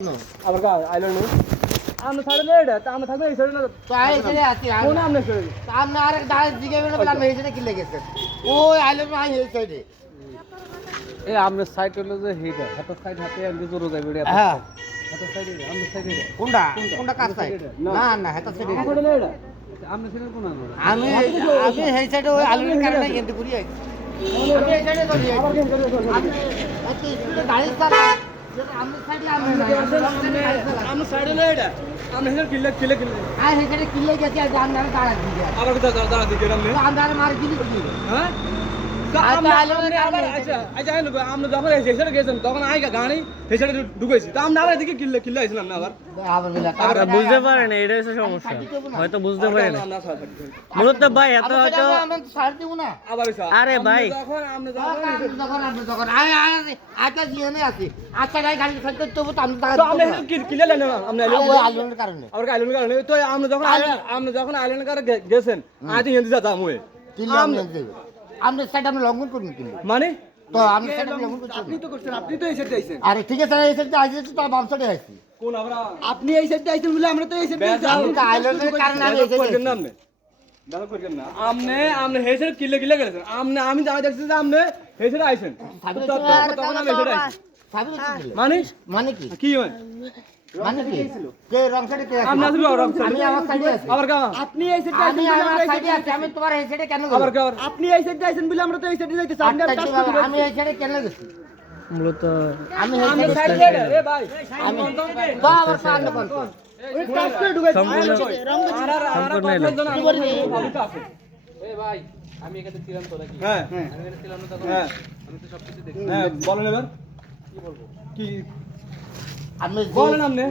আবার কা আইলো নি আমরা ছাড়লে এটা তা আমরা থাকবে এই ছাড়লে না তো আই ছেড়ে আছি কোন আমনে ছাড়লে আমরা আরেক দাঁড়ে দিকে বেরো বলে আমি এই সাইডে কিলে গেছে ওই আইলো না এই সাইডে এই আমনে সাইড হলো যে হেটা হাত সাইড হাতে আনতে জোর যাবে এটা হ্যাঁ হাত সাইডে আমনে সাইডে কোনটা কোনটা কাজ সাইড না না হেতা সাইডে কোন না এটা আমনে সাইডে কোন আমনে আমি আমি এই সাইডে ওই আলুর কারণে এন্ড করি আছি আমি এই সাইডে করি আবার কেন করে আমি আচ্ছা স্কুলে গাড়ি চালা আমি সাইডে আমি আমনে সাইডে না এটা আমনে হেটা কিলে কিলে কিলে আই এই সাইডে কিলে গেছে আর জান দাঁড়া দাঁড়া দিকে আবার কোথা দাঁড়া দিকে আমনে আমরা মার দিলি হ্যাঁ আমরা যখন হেসে গেছেন তখন আইগা গাড়ি হেসে ঢুকেছি তা আমরা আবার এদিকে কিল্লে কিল্লে আইছিলাম না আবার বুঝতে পারেন এটা হচ্ছে সমস্যা হয়তো বুঝতে পারেন মূলত ভাই এত হয়তো আবার আরে ভাই যখন আচ্ছা জিওনে আছি আচ্ছা গাড়ি সাইড তবু তো আমরা কিল্লে লেন আমরা আলুর কারণে আবার আইলেন কারণে তো আমরা যখন আইলেন কারে গেছেন আইতে হিন্দি যাতাম হয়ে আমরা সাইড আমরা লঙ্ঘন করুন কিন্তু মানে তো আমরা সাইড লঙ্ঘন করছি আপনি তো করছেন আপনি তো এই সাইডে আইছেন আরে ঠিক আছে এই সাইডে আইছি তো বাম সাইডে আইছি কোন আমরা আপনি এই সাইডে আইছেন বলে আমরা তো এই সাইডে আমি তো আইল্যান্ডের কারণে আমি এই সাইডে না দাদা করবেন না আমনে হেসে কিল্লে কিল্লে গেছেন আমি যা দেখছি যে আমনে হেসে আইছেন তখন আমি হেসে আইছি মানে মানে কি কি হয় মানে কি কে রং সাইডে কে আছে আমি আসলে রং সাইডে আমি আমার সাইডে আছি আবার কা আপনি এই সাইডে আমি আমার সাইডে আছি আমি তোমার এই সাইডে কেন আবার কা আপনি এই সাইডে আইছেন বলে আমরা তো এই সাইডে যাইতেছি আমি এই সাইডে কেন গেছি মূলত আমি আমরা সাইডে এ ভাই আমি তো আমার সামনে কোন ওই টাচ করে ঢুকাইছি এ ভাই আমি এখানে ছিলাম তো নাকি হ্যাঁ আমি এখানে ছিলাম না তখন হ্যাঁ আমি তো সবকিছু দেখি হ্যাঁ বলেন এবার কি বলবো কি আমি বলেন আপনি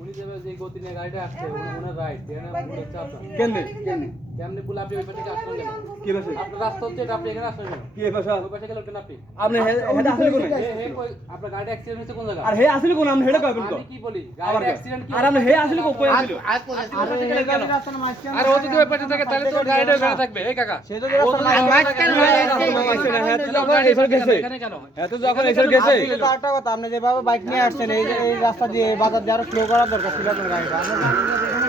উনি যে গতি নিয়ে গাড়িটা আসছে ওনার রাইট দেন বুলেট চাপা কেমনে কেমনে বলে আপনি ওই পাশে আসলেন কেন কি ভাষা আপনার রাস্তা হচ্ছে এটা আপনি এখানে আসলেন কেন কি ভাষা ওই পাশে গেলেন কেন আপনি আপনি হেডা আসলে কোন আপনার গাড়ি অ্যাক্সিডেন্ট হয়েছে কোন জায়গায় আর হে আসলে কোন আপনি হেডা কইবেন তো আমি কি বলি আবার গাড়ি অ্যাক্সিডেন্ট কি আর আপনি হে আসলে কই আসলে আর ও যদি ওই পাশে থাকে তাহলে তো গাড়িটা ওখানে থাকবে এই কাকা সে যদি এখানে কেন এত যখন এসে গেছে একটা কথা আপনি যেভাবে বাইক নিয়ে আসছেন এই রাস্তা দিয়ে বাজার দিয়ে আরো স্লো করা দরকার ছিল আপনার গাড়িটা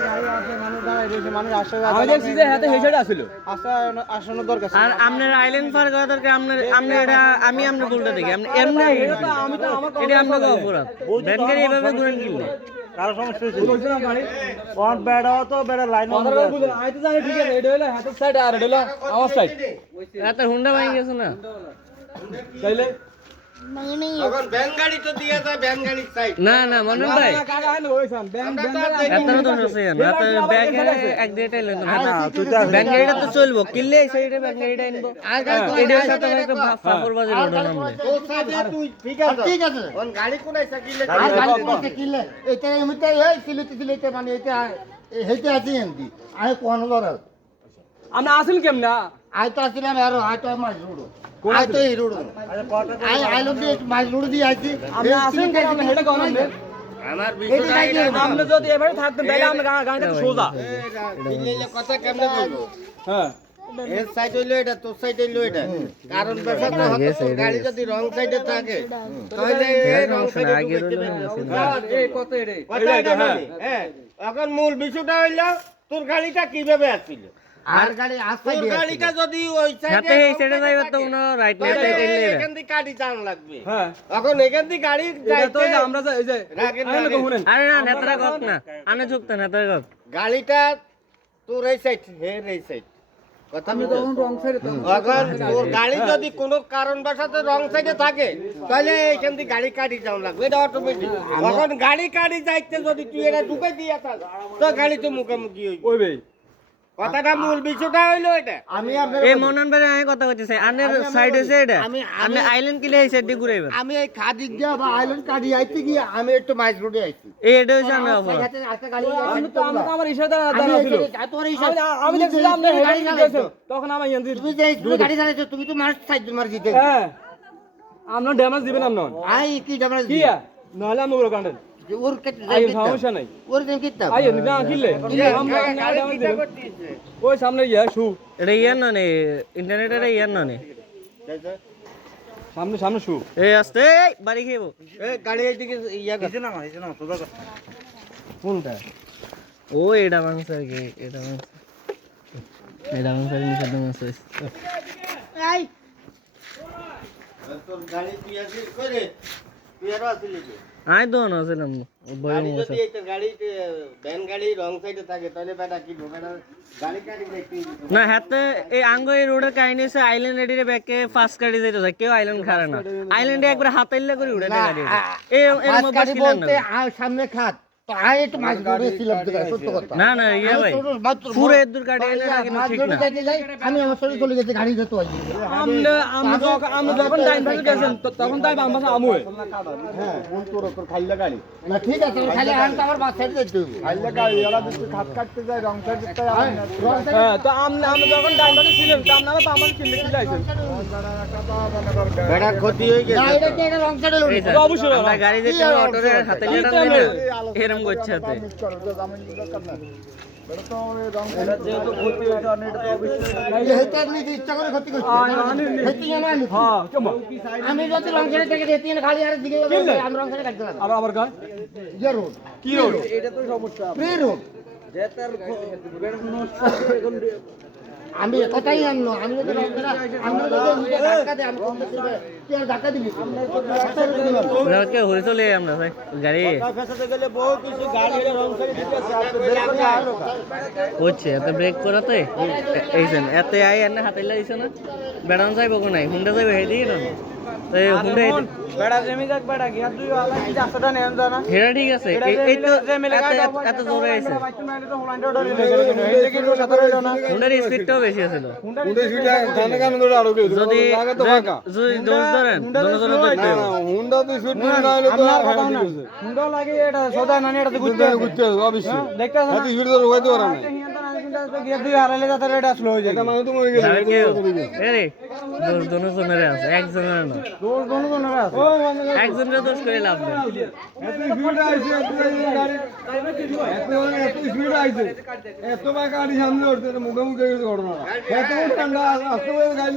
গাড়ি আছে মানুষ দাঁড়ায় রয়েছে মানুষ আসে আমি দেখছি যে হাতে হেডা ছিল আসানোর দরকার আর আপনার আইল্যান্ড পার করা দরকার আপনার এটা আমি আপনার ভুলটা দেখি আপনি এমনি আমি তো আমার এটা আপনাকে অপরাধ ব্যাংকের এইভাবে ঘুরেন কিনলে কারো সমস্যা হয়েছে বলছি না গাড়ি ফ্রন্ট বেড়াও তো বেড়া লাইন কথাটা বুঝলেন আমি তো জানি ঠিক আছে এটা হলো হাতের সাইড আর এটা হলো আমার সাইড রাতে হুন্ডা ভাঙি গেছে না তাইলে না না মনে ভাই কাকা আইলো ওইখান ব্যাংক এত তো হচ্ছে না রাতে ব্যাংক এক ডেট এলেন না ব্যাংক গাড়িটা তো চলবো কিনলে এই সাইডে ব্যাংক গাড়িটা আনবো আর এটার সাথে একটা ফাফর বাজার ওটা নামবে ঠিক আছে কোন গাড়ি কোন আইসা কিলে গাড়ি কোন কিলে এটা এমতে এই সিলিতে মানে এটা হেতে আছে এমতি আই কোন ধর আমরা আসিল কেমনে আই তো আসিলাম আর আই তো মাছ রুড়ো আই তো এই রুড়ো আই লোক দিয়ে মাছ রুড়ো দিয়ে আইছি আমরা আসিল কেমনে হেডা কোন আমরা আমার বিষয়টা আমরা যদি এবারে থাকতেন তাহলে আমরা গাড়িটা সোজা কথা কেমনে বলবো হ্যাঁ এর সাইড হইলো এটা তোর সাইড হইলো এটা কারণ ব্যাপারটা হতো তোর গাড়ি যদি রং সাইডে থাকে তাহলে রং সাইডে এই কত এরে হ্যাঁ এখন মূল বিষয়টা হইলো তোর গাড়িটা কিভাবে আসছিল আর গাড়ি আসছে তোর গাড়িটা যদি ওই সাথে সাইডে এই সাইডে যাইবার তো কোনো রাইট লেফট এলে এখান থেকে কাটি টান লাগবে হ্যাঁ এখন এখান থেকে গাড়ি এটা তো যাইতে আমরা এই যে রাখেন আইলো শুনেন আরে না নেতারা গপ না আনে ঝুকতে নেতারা গপ গাড়িটা তোর এই সাইড হের এই সাইড কথা আমি তো রং সাইডে তো এখন তোর গাড়ি যদি কোনো কারণবশত রং সাইডে থাকে তাহলে এখান থেকে গাড়ি কাটি যাওয়া লাগবে এটা অটোমেটিক এখন গাড়ি কাটি যাইতে যদি তুই এটা ঢুকে দিয়ে থাক তো গাড়ি তো মুখোমুখি হইবে ওই ভাই কথাটা মূল বিষয়টা হইলো এটা আমি এই মনন ভাই আমি কথা কইতেছি আনের সাইড হইছে এটা আপনি আইল্যান্ড কিলে এই সাইড দিয়ে ঘুরাইবেন আমি এই খাদিক দিয়া বা আইল্যান্ড কাটি আইতে গিয়ে আমি একটু মাইজ রোডে আইছি এই এটা হইছে আনের অপরাধ একটা গাড়ি আমি তো আমার ইশারা দাঁড়া ছিল তোর এই সাইড আমি দেখছিলাম আপনি গাড়ি হেডা চালাইছো তখন আমার ইয়ান্দি তুমি যে স্কুলে গাড়ি চালাইছো তুমি তো মার সাইড মার দিতে হ্যাঁ আমরা ড্যামেজ দিবেন আপনি আই কি ড্যামেজ কি নাহলে আমি ওগুলো কাটেন ওর কেটে আই সমস্যা নাই ওর দেন কিতা আই না কিলে আমরা ড্যামেজ দিবেন ওই সামনে ইয়া শু এটা ইয়ার না নে ইন্টারনেটের ইয়ার না নে সামনে সামনে শু এই আসতে এই বাড়ি খেয়েবো এই গাড়ি এইদিকে ইয়া কর। কোনটা? ও এটা মাংস আর কি এটা মাংস নিষেধ মাংস তোর গাড়ি তুই আসিস করে তুই আরো আসিলি কি? আই দোন আসলাম বয়ম গাড়ি আছে যদি এই তোর গাড়ি ভ্যান গাড়ি রং সাইডে থাকে তাহলে বেটা কি বেটা গাড়ি কাটি দেখতে না হাতে এই আঙ্গ এই রোডের কাহিনী হচ্ছে আইল্যান্ড এডিরে ব্যাকে ফাস্ট গাড়ি যাইতে যায় কেউ আইল্যান্ড খারে না আইল্যান্ডে একবার হাতাইলে করে উড়ে দেয় গাড়ি এই এরকম বাস গাড়ি কিনা বলতে সামনে খাত তো আয় একটু মাছ ধরে ছিলাম তো সত্য কথা। না না ইয়া ভাই পুরো এদুর গাড়ি এলে না কিন্তু মাছ ঠিক ধরে না যাইতে যাই আমি আমার শরীর চলে গেছে গাড়ি যেতে হয়। আমরা যখন ডাইন পাশে গেছেন তখন তাই বাম পাশে আমু হ্যাঁ কোন তোর ওর খাইলা গাড়ি না ঠিক আছে খালি আনতে আমার বাস সাইড যেতে হবে। খাইলা গাড়ি এরা যদি খাত কাটতে যায় রং সাইড দিতে রং সাইড হ্যাঁ তো আমরা যখন ডাইন পাশে ছিলাম তো আমরা বাম পাশে কিনলে কি লাইছেন বেটা ক্ষতি হয়ে গেছে। না এটা কি এটা রং সাইডে এই স্যার, অবশ্যই আমরা গাড়ি যেতে অটোরে হাতাইলে না এরকম করছে হাতে হেতে আপনি ইচ্ছা করে ক্ষতি করছেন। হেতে জানা আমি। হ্যাঁ কেমন আমি যদি রং সাইডে থেকে হেতে খালি আর দিকে আমি রং সাইডে কাটতে পারবো। আবার কয় যে রোড কি রোড ফ্রি রোড আমি কথাই আনলো আমি যদি রং সাইডে আমি যদি ধাক্কা দেই আমি কমতে দিবে তুই আর ধাক্কা দিবি ওকে হরে চলে আমরা ভাই গাড়ি ফেসাতে গেলে বহু কিছু গাড়ি রং সাইডে দিতে আছে আপনি ব্রেক করে আলো হচ্ছে এত ব্রেক করাতে এইছেন এত আই এনে হাতাইলা দিছে না বেড়ান যাইব কোন নাই হুন্ডা যাইব হেদি না এই হুন্ডা বেড়া জমি যাক বেড়া গিয়া তুই আলা কি রাস্তাটা নেন জানা হেরা ঠিক আছে এই তো এত জোরে আইছে হুন্ডার স্পিডটাও বেশি আছিল যদি যদি দোষ ধরেন দোনো ধরতে হুন্ডা তো শুট না হলে তো হুন্ডা লাগে এটা সদা নানি এটা ঘুরতে ঘুরতে অবশ্যই দেখতে হাতি শুট তো রোয়াইতে পারে না গিয়া তুই আড়াইলে যাতে এটা স্লো হয়ে যায় মানুষ তো মরে গেছে যাবে কেউ এরে দোষ দোনো জনের আছে একজনের না দোষ দোনো জনের আছে একজনের দোষ করে লাভ নেই এত স্পিড আইছে এত স্পিড আইছে এত বা গাড়ি সামনে উঠতে মুখে মুখে গেছে ঘটনা এত ঠান্ডা আস্তে করে গাড়ি